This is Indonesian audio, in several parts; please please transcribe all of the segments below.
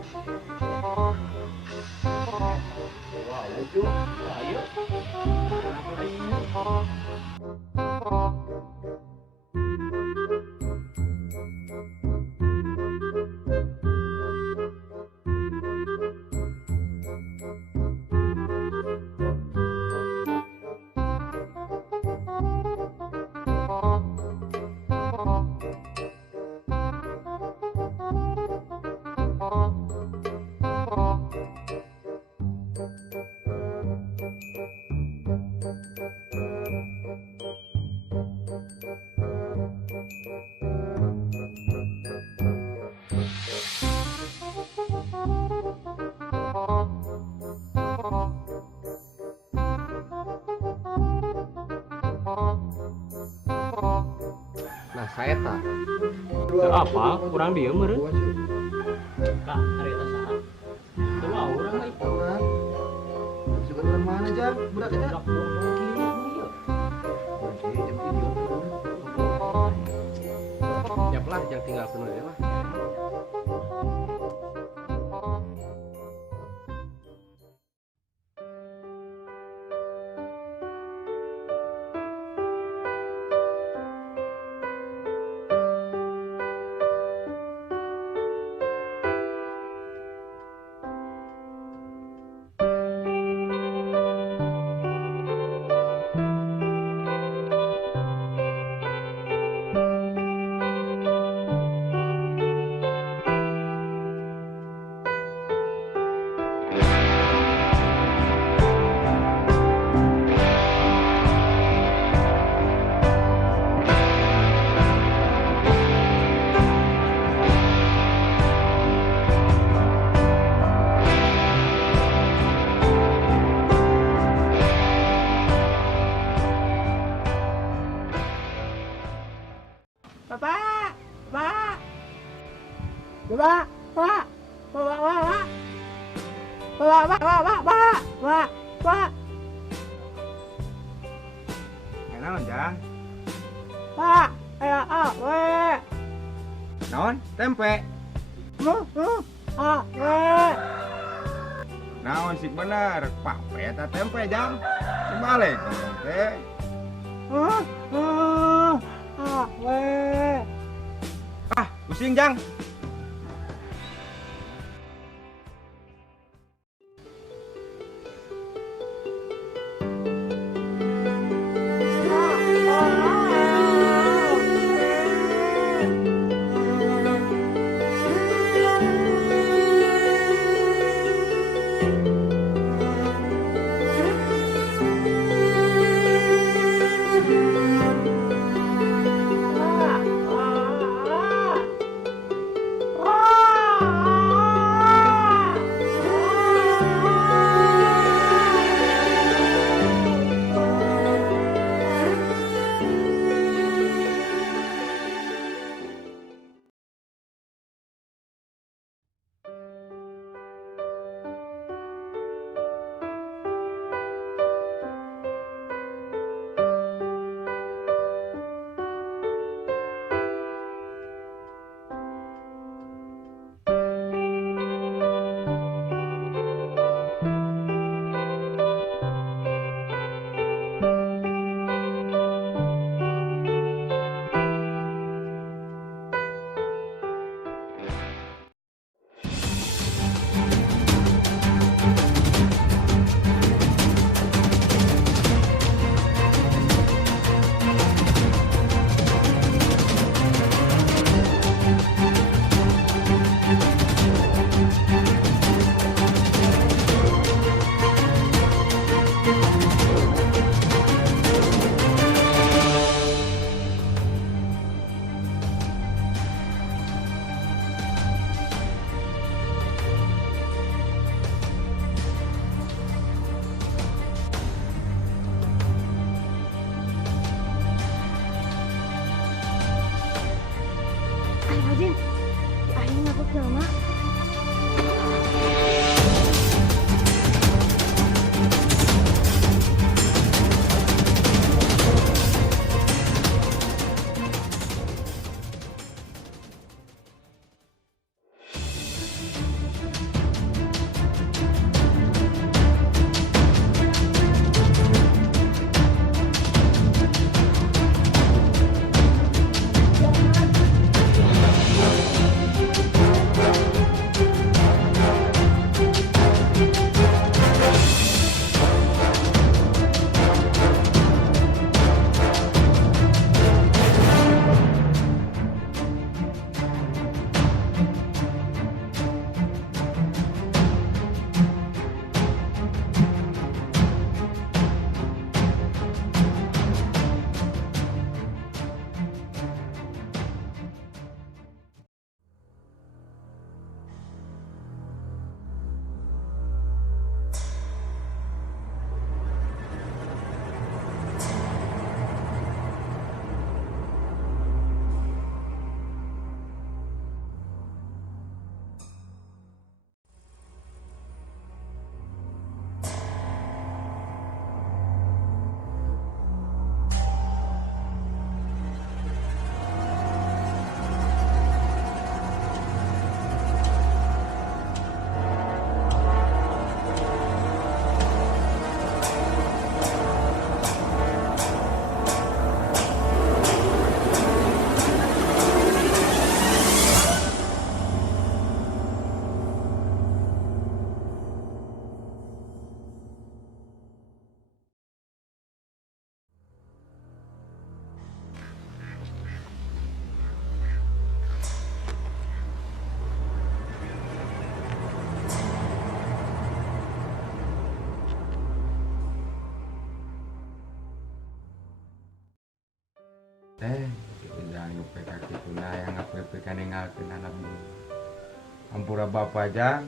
Wah, lucu. Ayo. Nah, saya tak. Apa? Kurang diem meureun. Kak, hari itu saha? Teu orang mah itu. Orang sebenarnya mana jam? Berat aja. Budak bohong kieu ieu. Oke, jam 7. Siaplah yang tinggal penuh lah. Bapak, Pak, Bapak, Pak, Bapak, Bapak, Bapak, Bapak, Bapak, Bapak, Bapak, Naon, Jang? Pak, ayo, we, Naon? Tempe. we, Naon sih bener? Pak peta tempe, Jang. Kembali ngomong teh. we. Ah, pusing, Jang. Jangan lupa kaki tunai yang apa kanengalkeun anak bu. Ampura bapa jang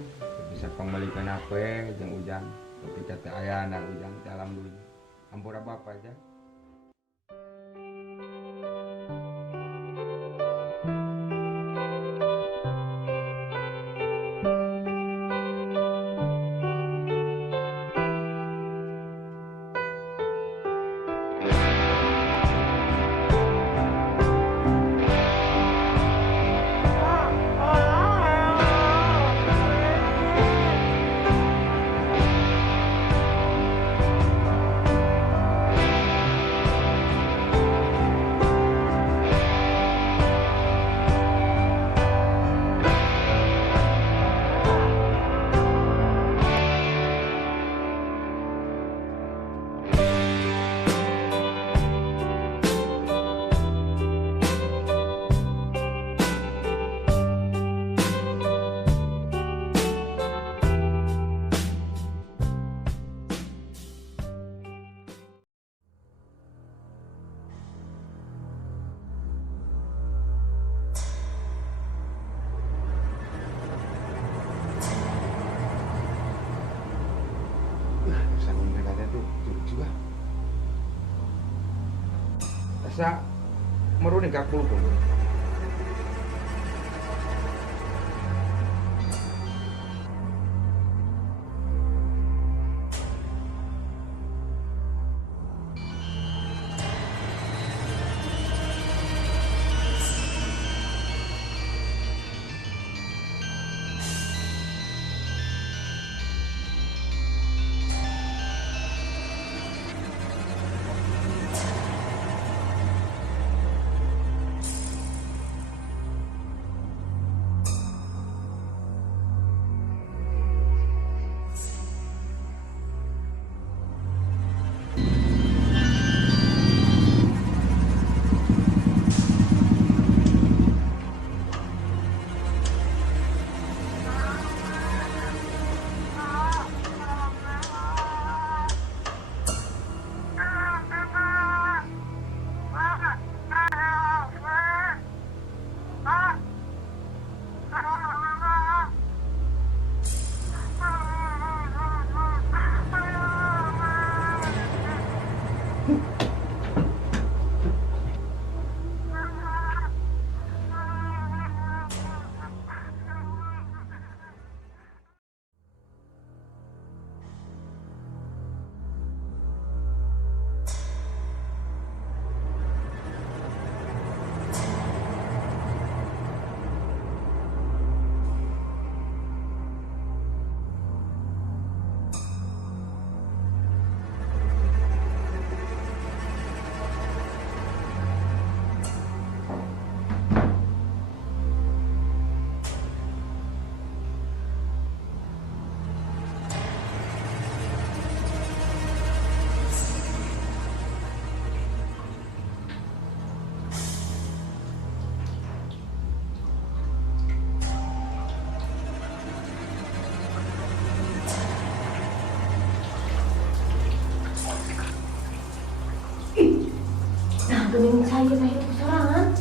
bisa pangmalikan apa jeung ujang tapi kata aya anak ujang dalam dunia. Ampura bapa jang. Juga asa marunong kapulkon. Bening saya main sorangan.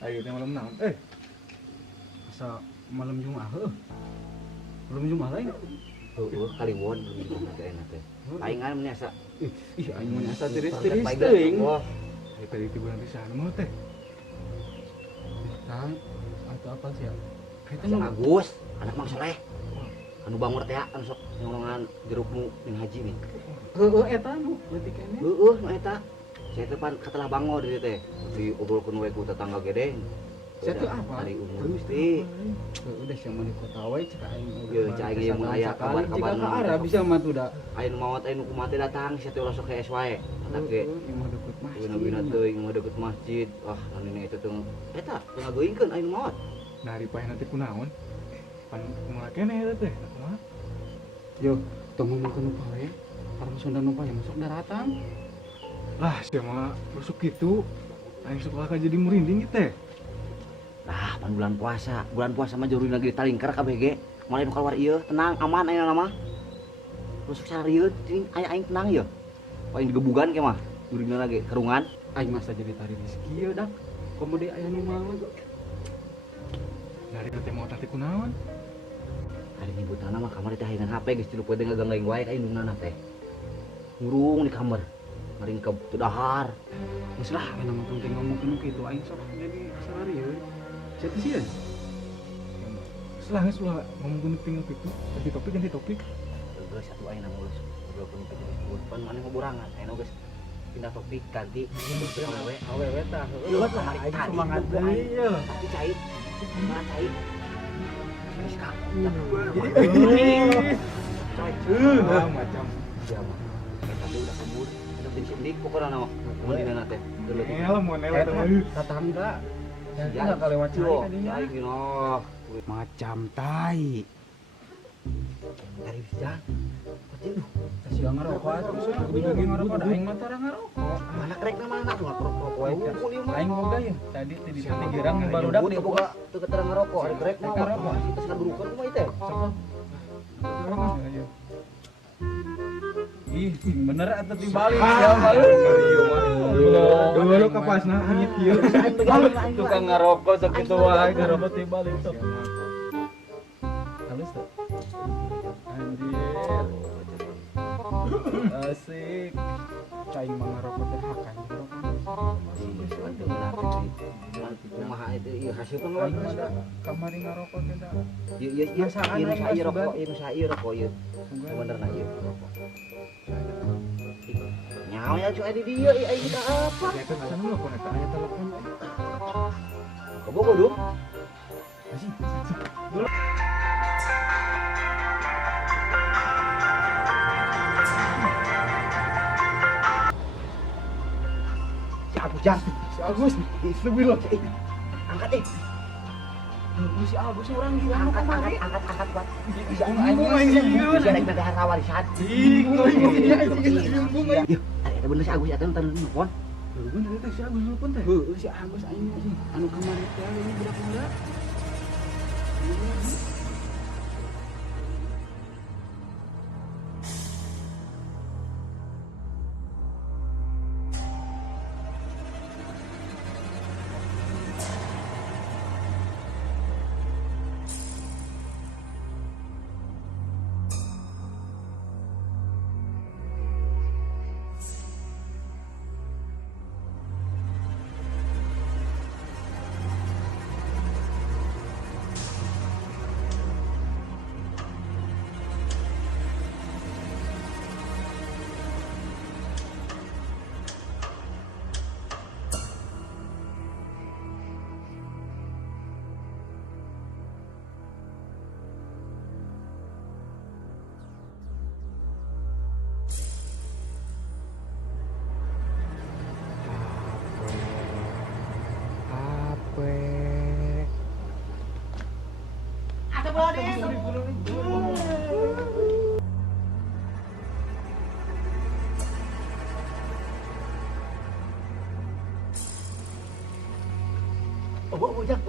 Ayo teh malam naon? Asa malam Jumat heuh. Belum Jumat lain. Kaliwon teh enak teh. Aing anu asa. Ih aing mah asa tiris-tiris teuing. Ayo tadi tiba nanti sana mau teh. Tang atau apa sih ya? Kita Si Agus, anak Mang Soleh. Anu bangor teh anu sok ngolongan jerukmu ning haji nih. heueuh eta nu leutik kene. Heueuh nu eta. Saya teh pan katelah bangor di teh. Diobrolkeun we ku tetangga gede. Saya teh apa? Hari umur Gusti. Udah siapa di kota we cek aing. Ieu cek aing ieu mun aya kabar-kabar jika ka arah bisa mah tuh da. Aing maot aing kumaha teh datang sia teh ulah sok ke wae. Eta ge. Imah deket mah. Wina-wina teuing mah deket masjid. Wah, anu itu teh eta teu ngagoingkeun aing maot. Nah hari paeh nanti kunaon? Pan kumaha kene eta teh? Kumaha? Yo, tong ngomongkeun nu we. Orang Sunda nu yang masuk daratan. Lah sia mah rusuk kitu. Aing sekolah ka jadi merinding gitu teh. Lah, pan bulan puasa. Bulan puasa mah joruna ge talingker kabeh ge. Mulai nu keluar ieu, tenang, aman ayeuna mah. Rusuk sarieun, cing aya aing tenang ieu. Paling digebugan ke mah. Durina lagi kerungan. Aing masa jadi tari rezeki ya dak. Komode aya nu mau. Dari teh mau tadi kunaon? Hari nyebutana mah kamar teh hayangan HP geus tilu poe teh ngaganggaing wae ka indungna teh. Ngurung di kamar. Maring ke dahar. Geus lah aya mah penting ngomongkeun kitu aing sok jadi sararieu. Sia teh sieun. Geus lah ngomongkeun tinggal kitu. Ganti topik. Geus satu ayeuna mulus. Ngobrolkeun kitu geus pan maneh ngoborangan. Ayeuna geus pindah topik ganti. Awewe tah. Ieu lah Aing semangat deui ya. Tapi cair. Mana cair? Wis ka. Ah macam Siapa? Tapi udah kabur. Ada sindik pokoknya nama. Mau di mana teh? Dulu. mun ele teh. Tetangga. Ya, Enggak kalewat cai Cai tadinya. gino. Macam tai. Dari bisa. Pasti lu. Kasih ngerokok terus kudu lagi ngerokok da aing mah tara ngerokok. Mana krek na mana tuh ngerokok wae. Kuliah mah. Aing boga ya. Tadi di sana girang barudak Di di boga teu ketara ngerokok. Ada krek mah. Ngerokok. Kita sudah berukan mah itu. Ih, bener atau dibalik Ah, ya malu. Dulu kapasna hanyit ieu. Tukang ngerokok sok kitu wae ngerokok dibalik sok. Halus tuh. Anjir. Asik. Cai mah ngerokok teh hak anjir rokok. Kumaha itu ieu hasil Aing pengeluaran. mah da kamari ngerokok teh da. Ieu Masaan aing mah ieu rokok, sugan. ieu saya rokok ieu. Bener na ieu. Nyawa ya cuy di dia, aing kita apa? Eta sana mah konekta aya telepon. Kebogo dong. Si Agus Jang, Si Agus, Bismillah. Angkat si Agus orang gila nu kamari. angkat buat. Bisa aing sieun. Bisa naik negara warisan. Yuk, ada bener si Agus ya teh telepon. Bener teh si Agus pun teh. Heuh, si Agus aing sih. Anu kamari teh ini budak-budak.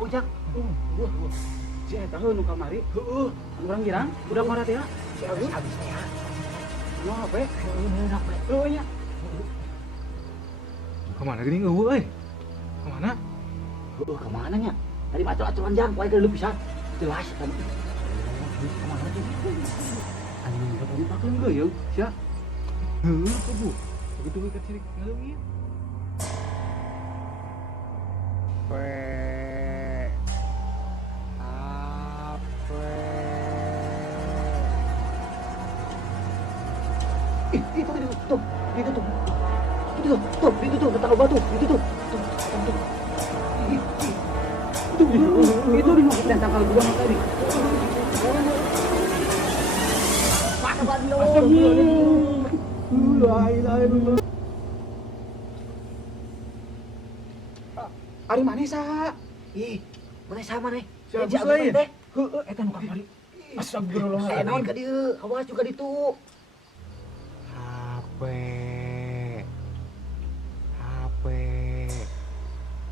Ujang. Si eta heuh nu kamari. Heuh. Urang girang udah marah teh. Si Agus. Habis teh. Nu hape? Heuh nya. Kemana gini eueuh euy? Kemana? Kemana nya? Tadi macam aturan jalan, kau ada bisa jelas kan? Kemana tuh? Anjing kata dipakai enggak ya? Sia. Heuh, Bu. Begitu we kecirik ngaleungin. Itu tuh, tetangga batu, itu tuh. Itu di bukit tanggal 2 tadi. Ari maneh sa? Ih, mana sama nih? Si Agus lain. Heueuh, eta nu kamari. Astagfirullahaladzim. Naon ka dieu? Awas juga ditu. HP.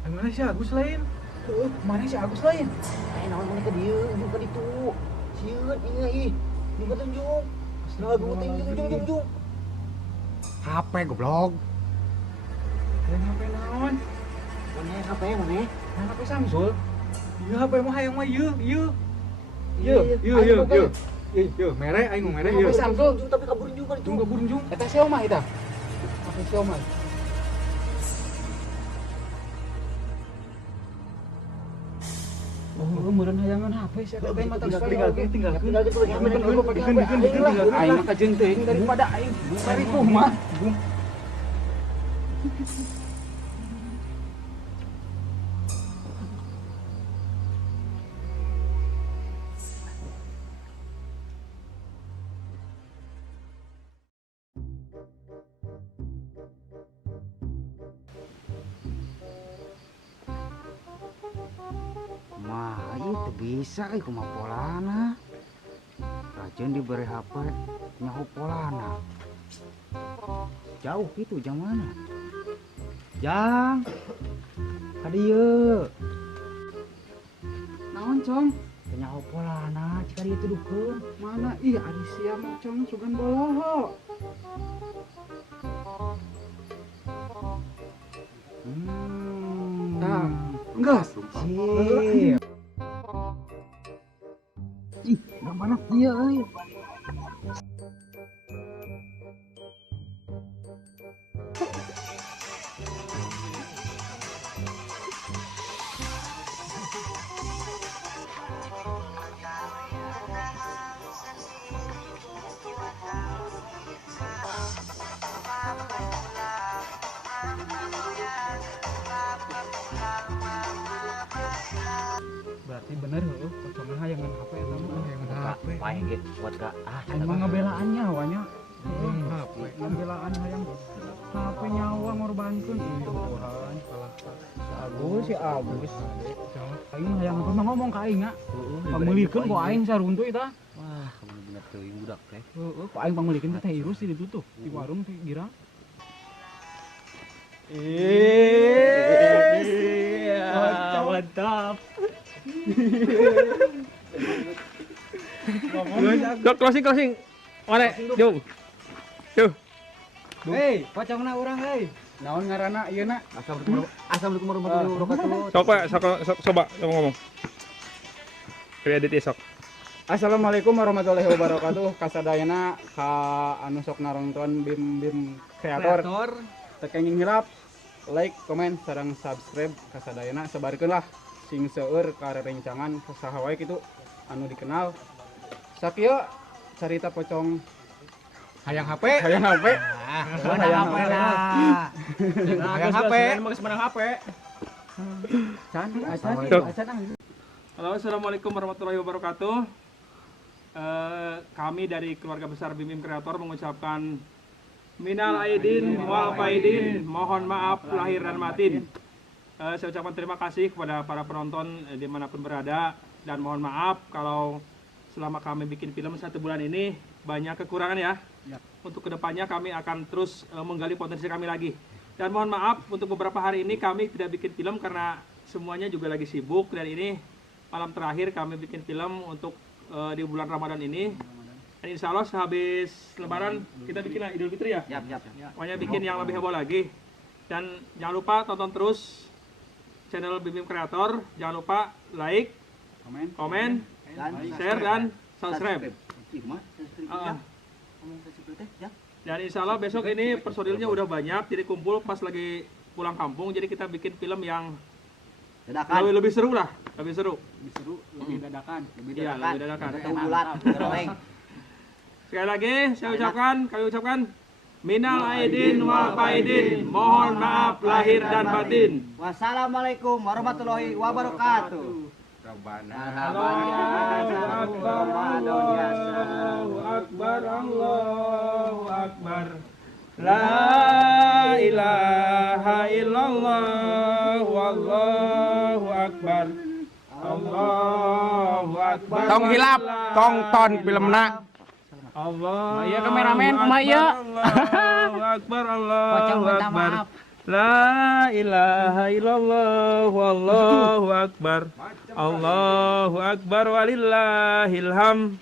Mana si Agus lain? Mana si Agus lain? Naon mana ka dieu? Juga ditu. Sieun ingat ih. Juga tunjuk. Aduh, tunjuk. HP goblok. Dan HP naon? Mana HP mana? HP Samsul. Ieu HP mah hayang mah ieu. Mere aing nu mere ieu. Samsul tapi kaburin juga ditu. Tunggu burung. Eta siomah eta. HP siomah. Oh, meureun hayangan HP sia teh mata tinggal aing mah kajeng teuing daripada aing bari mah. Mah, itu bisa kumaha polana. Rajen diberi HP nyaho polana. Jauh itu jang mana? Jang. Kadieu. Naon, Cong? Nyaho polana, cik kadieu teh dukeun. Mana ih ari sia mah Cong sugan boloho. Nah, enggak. Sip. Ih, mana dia euy. Berarti bener heuh, pocongan hayangan HP eta mah hayangan HP. Pae ge buat ka Aing mah ngabelaan nyawanya. HP ngabelaan hayang HP nyawa ngorbankeun. Tuhan, kalah si Agus. Aing hayang apa mah ngomong ka aing nya. Pamulikeun ku aing saruntuh eta. Wah, bener teuing budak teh. Heeh, ku aing pamulikeun teh irus di ditu tuh, di warung di girang. Mantap. Closing. Mana? Jom. Hei, pocongna urang hei. Naon ngaranna ieu na? Assalamualaikum warahmatullahi wabarakatuh. Coba ngomong. Edit esok. Assalamualaikum warahmatullahi wabarakatuh. Kasadayana ka anu sok narongton bim kreator. Tekenging hilap, like, komen, sareng subscribe kasadayana sebarkeun lah sing seueur karerencangan saha wae kitu anu dikenal. Sakieu carita pocong hayang HP. Hayang HP. Hayang HP. Menang HP. Halo, assalamualaikum warahmatullahi wabarakatuh. Kami dari keluarga besar Bim Kreator mengucapkan minal aidin wal faidin, mohon maaf lahir dan batin. Saya ucapkan terima kasih kepada para penonton dimanapun berada, dan mohon maaf kalau selama kami bikin film 1 bulan ini banyak kekurangan ya. Untuk kedepannya kami akan terus menggali potensi kami lagi. Dan mohon maaf untuk beberapa hari ini kami tidak bikin film karena semuanya juga lagi sibuk, dan ini malam terakhir kami bikin film untuk di bulan Ramadan ini. Dan insya Allah sehabis Lebaran kita bikin Idul Fitri ya. Pokoknya bikin yang lebih heboh lagi. Dan jangan lupa tonton terus channel Bim Bim Kreator. Jangan lupa like, komen, share dan subscribe. Dan insya Allah besok ini personilnya udah banyak, jadi kumpul pas lagi pulang kampung. Jadi kita bikin film yang lebih seru lah, lebih seru. Lebih dadakan. Iya, lebih dadakan. Sekali lagi kami ucapkan minal aidin wal faidin, mohon maaf lahir dan batin. Wassalamualaikum warahmatullahi wabarakatuh. Rabbana Allahu Akbar, Allahu Akbar. La ilaha illallah, wallahu akbar. Allahu akbar. Tong hilap, tong ton filmna. Allah. Iya kameramen, kumaha ieu? Allahu akbar, Allahu akbar. La ilaha illallah, wallahu akbar. Allahu akbar walillahil hamd.